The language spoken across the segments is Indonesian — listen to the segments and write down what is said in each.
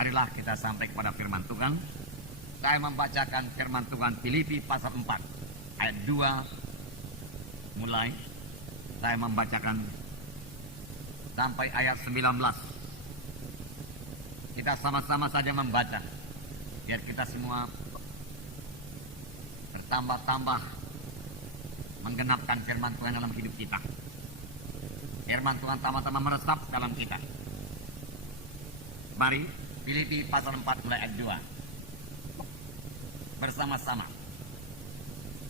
Marilah kita sampai kepada firman Tuhan. Saya membacakan firman Tuhan Filipi pasal 4 ayat 2 mulai. Saya membacakan sampai ayat 19. Kita sama-sama saja membaca, biar kita semua bertambah-tambah menggenapkan firman Tuhan dalam hidup kita. Firman Tuhan sama-sama meresap dalam kita. Mari, Filipi pasal 4 mulai ayat 2. Bersama-sama.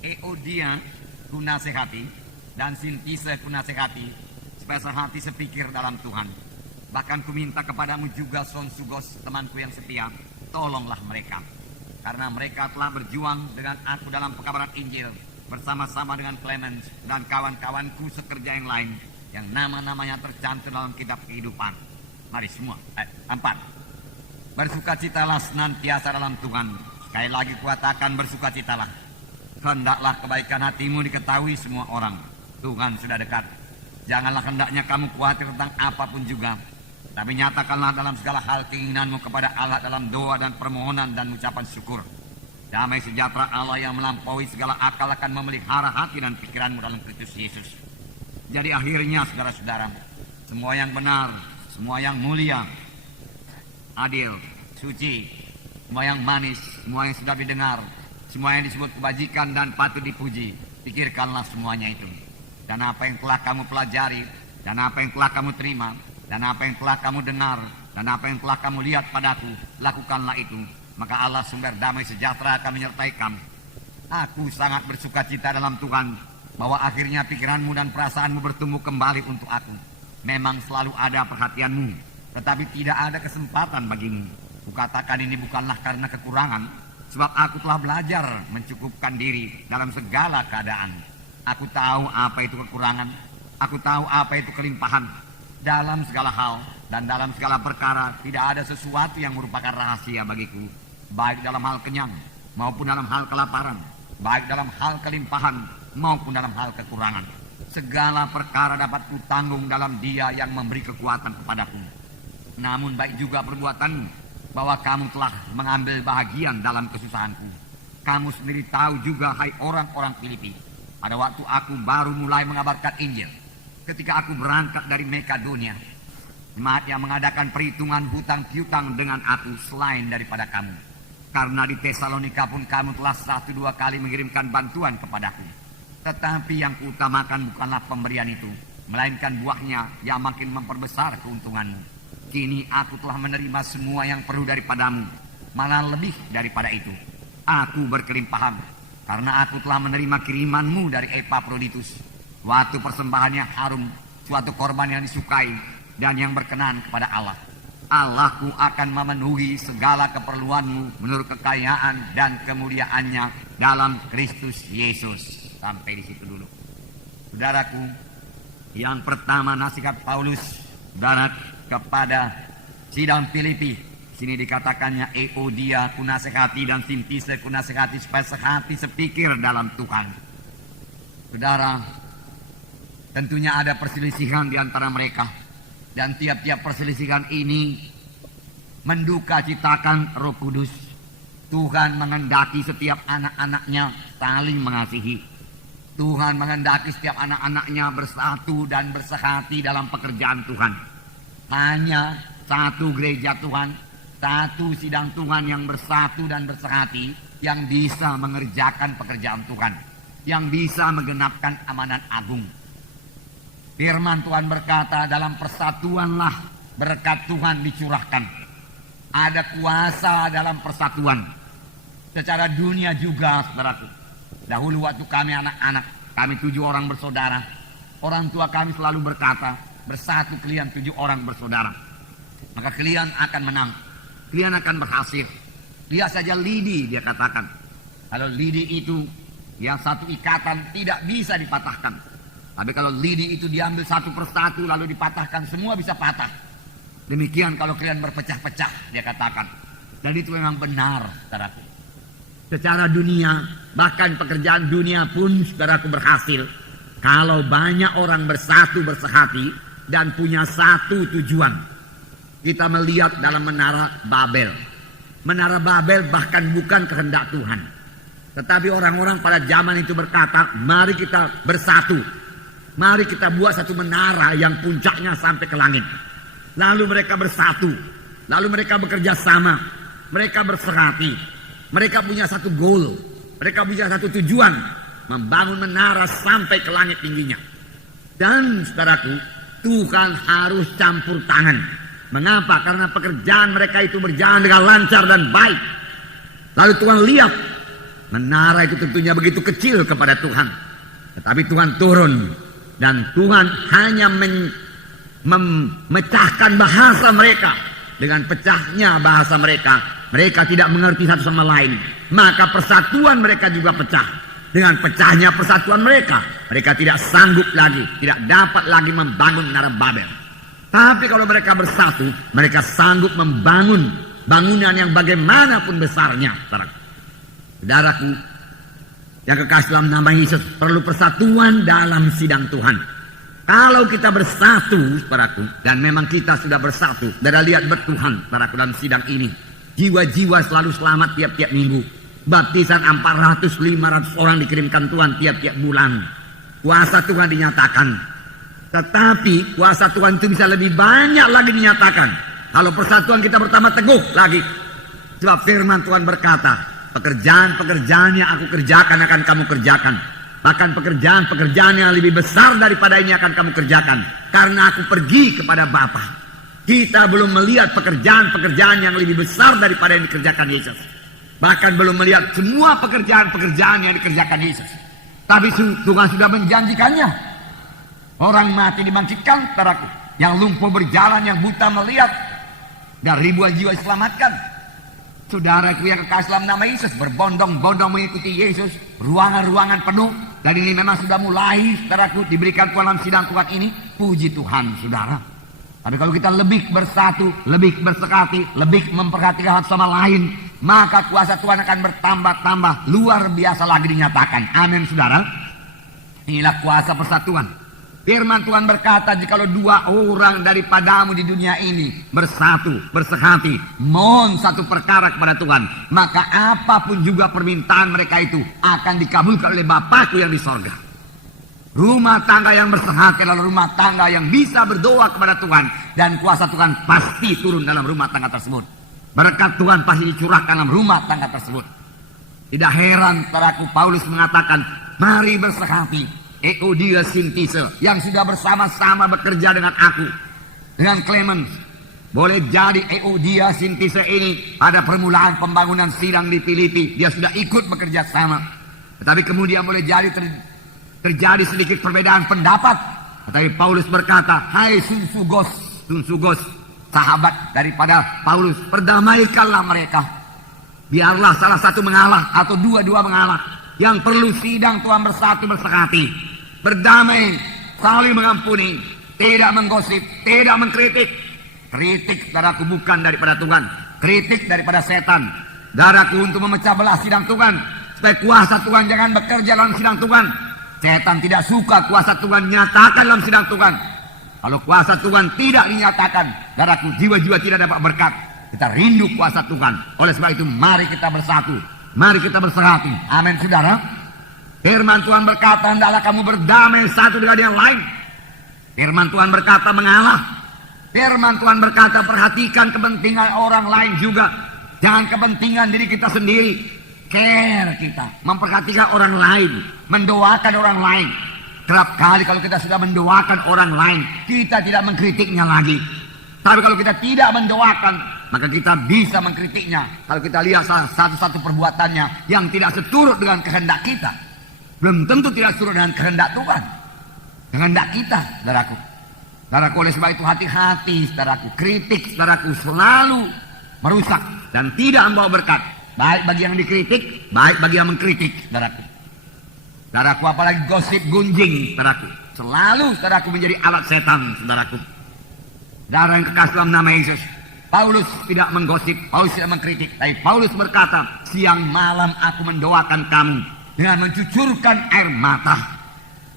Euodia ku nasihati dan Sintise ku nasihati, supaya sehati sepikir dalam Tuhan. Bahkan ku minta kepadamu juga Sonsugos, temanku yang setia, tolonglah mereka. Karena mereka telah berjuang dengan aku dalam pekabaran Injil, bersama-sama dengan Clemens dan kawan-kawanku sekerja yang lain, yang nama-namanya tercantum dalam kitab kehidupan. Mari semua. 4. Bersukacitalah senantiasa dalam Tuhan. Sekali lagi kuatakan bersukacitalah. Hendaklah kebaikan hatimu diketahui semua orang. Tuhan sudah dekat. Janganlah hendaknya kamu khawatir tentang apapun juga, tapi nyatakanlah dalam segala hal keinginanmu kepada Allah dalam doa dan permohonan dan ucapan syukur. Damai sejahtera Allah yang melampaui segala akal akan memelihara hati dan pikiranmu dalam Kristus Yesus. Jadi akhirnya saudara-saudara, semua yang benar, semua yang mulia, adil, suci, semua yang manis, semua yang sudah didengar, semua yang disebut kebajikan dan patut dipuji, pikirkanlah semuanya itu. Dan apa yang telah kamu pelajari, dan apa yang telah kamu terima, dan apa yang telah kamu dengar, dan apa yang telah kamu lihat padaku, lakukanlah itu. Maka Allah sumber damai sejahtera akan menyertai kamu. Aku sangat bersukacita dalam Tuhan, bahwa akhirnya pikiranmu dan perasaanmu bertumbuh kembali untuk aku. Memang selalu ada perhatianmu, tetapi tidak ada kesempatan bagimu. Kukatakan ini bukanlah karena kekurangan, sebab aku telah belajar mencukupkan diri dalam segala keadaan. Aku tahu apa itu kekurangan, aku tahu apa itu kelimpahan. Dalam segala hal dan dalam segala perkara tidak ada sesuatu yang merupakan rahasia bagiku, baik dalam hal kenyang maupun dalam hal kelaparan, baik dalam hal kelimpahan maupun dalam hal kekurangan. Segala perkara dapat kutanggung dalam Dia yang memberi kekuatan kepadaku. Namun baik juga perbuatanmu, bahwa kamu telah mengambil bahagian dalam kesusahanku. Kamu sendiri tahu juga, hai orang-orang Filipi, pada waktu aku baru mulai mengabarkan Injil, ketika aku berangkat dari Makedonia, jemaat yang mengadakan perhitungan hutang piutang dengan aku selain daripada kamu. Karena di Tesalonika pun kamu telah 1-2 kali mengirimkan bantuan kepadaku. Tetapi yang kuutamakan bukanlah pemberian itu, melainkan buahnya yang makin memperbesar keuntunganmu. Kini aku telah menerima semua yang perlu daripadamu, malah lebih daripada itu. Aku berkelimpahan, karena aku telah menerima kirimanmu dari Epaphroditus. Suatu persembahannya harum, suatu korban yang disukai dan yang berkenan kepada Allah. Allahku akan memenuhi segala keperluanmu menurut kekayaan dan kemuliaannya dalam Kristus Yesus. Sampai di situ dulu. Saudaraku, yang pertama nasihat Paulus, saudara, kepada sidang Filipi. Sini dikatakannya Euodia ku nasihati dan Sintise ku nasihati, supaya sehati sepikir dalam Tuhan. Saudara, tentunya ada perselisihan di antara mereka, dan tiap-tiap perselisihan ini menduka citakan Roh Kudus. Tuhan menghendaki setiap anak-anaknya saling mengasihi. Tuhan menghendaki setiap anak-anaknya bersatu dan bersehati dalam pekerjaan Tuhan. Hanya satu gereja Tuhan, satu sidang Tuhan yang bersatu dan bersehati, yang bisa mengerjakan pekerjaan Tuhan, yang bisa menggenapkan amanat agung. Firman Tuhan berkata, dalam persatuanlah berkat Tuhan dicurahkan. Ada kuasa dalam persatuan. Secara dunia juga, saudaraku. Dahulu waktu kami anak-anak, kami 7 orang bersaudara, orang tua kami selalu berkata, bersatu kalian 7 orang bersaudara, maka kalian akan menang, kalian akan berhasil. Lihat saja lidi, dia katakan. Kalau lidi itu yang satu ikatan tidak bisa dipatahkan. Tapi kalau lidi itu diambil satu persatu lalu dipatahkan, semua bisa patah. Demikian kalau kalian berpecah-pecah, dia katakan. Dan itu memang benar, saudaraku. Secara dunia, bahkan pekerjaan dunia pun, saudaraku, berhasil kalau banyak orang bersatu bersehati dan punya satu tujuan. kita melihat dalam menara Babel. Menara Babel bahkan bukan kehendak Tuhan. Tetapi orang-orang pada zaman itu berkata, mari kita bersatu. Mari kita buat satu menara yang puncaknya sampai ke langit. Lalu mereka bersatu. Lalu mereka bekerja sama. Mereka berserati. Mereka punya satu goal. Mereka punya satu tujuan. Membangun menara sampai ke langit tingginya. Dan saudaraku, Tuhan harus campur tangan. Mengapa? Karena pekerjaan mereka itu berjalan dengan lancar dan baik. Lalu Tuhan lihat, menara itu tentunya begitu kecil kepada Tuhan. Tetapi Tuhan turun. Dan Tuhan hanya memecahkan bahasa mereka. Dengan pecahnya bahasa mereka, mereka tidak mengerti satu sama lain. Maka persatuan mereka juga pecah. Dengan pecahnya persatuan mereka, mereka tidak sanggup lagi, tidak dapat lagi membangun menara Babel. Tapi kalau mereka bersatu, mereka sanggup membangun bangunan yang bagaimanapun besarnya. Saudaraku, yang kekasih dalam nama Yesus, perlu persatuan dalam sidang Tuhan. Kalau kita bersatu, saudaraku, dan memang kita sudah bersatu, saudara lihat bertuhan, saudaraku, dalam sidang ini. Jiwa-jiwa selalu selamat tiap-tiap minggu. Baptisan 400-500 orang dikirimkan Tuhan tiap-tiap bulan. Kuasa Tuhan dinyatakan. Tetapi kuasa Tuhan itu bisa lebih banyak lagi dinyatakan kalau persatuan kita bertambah teguh lagi. Sebab firman Tuhan berkata, pekerjaan-pekerjaan yang aku kerjakan akan kamu kerjakan. Bahkan pekerjaan-pekerjaan yang lebih besar daripada ini akan kamu kerjakan. Karena aku pergi kepada Bapa. Kita belum melihat pekerjaan-pekerjaan yang lebih besar daripada yang dikerjakan Yesus. Bahkan belum melihat semua pekerjaan-pekerjaan yang dikerjakan Yesus. Tapi Tuhan sudah menjanjikannya. Orang mati dibangkitkan, saudaraku. Yang lumpuh berjalan, yang buta melihat. Dan ribuan jiwa diselamatkan. Saudaraku yang kekasih dalam nama Yesus, berbondong-bondong mengikuti Yesus. Ruangan-ruangan penuh. Dan ini memang sudah mulai, saudaraku, diberikan Tuhan dalam sidang Tuhan ini. Puji Tuhan, saudara. Tapi kalau kita lebih bersatu, lebih bersekati, lebih memperhatikan satu sama lain, maka kuasa Tuhan akan bertambah-tambah. Luar biasa lagi dinyatakan. Amin, saudara. Inilah kuasa persatuan. Firman Tuhan berkata, jikalau dua orang daripadamu di dunia ini bersatu, bersehati, mohon satu perkara kepada Tuhan, maka apapun juga permintaan mereka itu akan dikabulkan oleh Bapakku yang di sorga. Rumah tangga yang bersehati adalah rumah tangga yang bisa berdoa kepada Tuhan, dan kuasa Tuhan pasti turun dalam rumah tangga tersebut. Berkat Tuhan pasti dicurahkan dalam rumah tangga tersebut. Tidak heran, saudaraku, Paulus mengatakan, mari bersehati. Euodia Sintise yang sudah bersama-sama bekerja dengan aku, dengan Clemens. Boleh jadi Euodia Sintise ini pada permulaan pembangunan sidang di Filipi dia sudah ikut bekerja sama. Tetapi kemudian boleh jadi terjadi sedikit perbedaan pendapat. Tetapi Paulus berkata, hai Sunsugos, sahabat daripada Paulus, perdamaikanlah mereka. Biarlah salah satu mengalah atau dua-dua mengalah. Yang perlu sidang Tuhan bersatu bersehati, berdamai, saling mengampuni, tidak menggosip, tidak mengkritik. Kritik, saudaraku, bukan daripada Tuhan, kritik daripada setan. Saudaraku, untuk memecah belah sidang Tuhan, supaya kuasa Tuhan jangan bekerja dalam sidang Tuhan. Setan tidak suka kuasa Tuhan nyatakan dalam sidang Tuhan. Kalau kuasa Tuhan tidak dinyatakan, saudaraku, jiwa-jiwa tidak dapat berkat. Kita rindu kuasa Tuhan. Oleh sebab itu, mari kita bersatu. Mari kita bersehati. Amin, saudara. Firman Tuhan berkata, hendaklah kamu berdamai satu dengan yang lain. Firman Tuhan berkata, mengalah. Firman Tuhan berkata, perhatikan kepentingan orang lain juga. Jangan kepentingan diri kita sendiri. Care kita, memperhatikan orang lain, mendoakan orang lain. Kerap kali kalau kita sudah mendoakan orang lain, kita tidak mengkritiknya lagi. Tapi kalau kita tidak mendoakan, maka kita bisa mengkritiknya. Kalau kita lihat satu-satu perbuatannya yang tidak seturut dengan kehendak kita, belum tentu tidak seturut dengan kehendak Tuhan, kehendak kita, saudaraku. Saudaraku, oleh sebab itu hati-hati, saudaraku. Kritik, saudaraku, selalu merusak dan tidak membawa berkat. Baik bagi yang dikritik, baik bagi yang mengkritik, saudaraku. Saudaraku, apalagi gosip gunjing, saudaraku. Selalu, saudaraku, menjadi alat setan, saudaraku. Saudara yang kekasih dalam nama Yesus, Paulus tidak menggosip, Paulus tidak mengkritik. Tapi Paulus berkata, siang malam aku mendoakan kamu dengan mencucurkan air mata.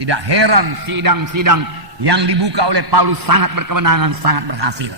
Tidak heran sidang-sidang yang dibuka oleh Paulus sangat berkemenangan, sangat berhasil.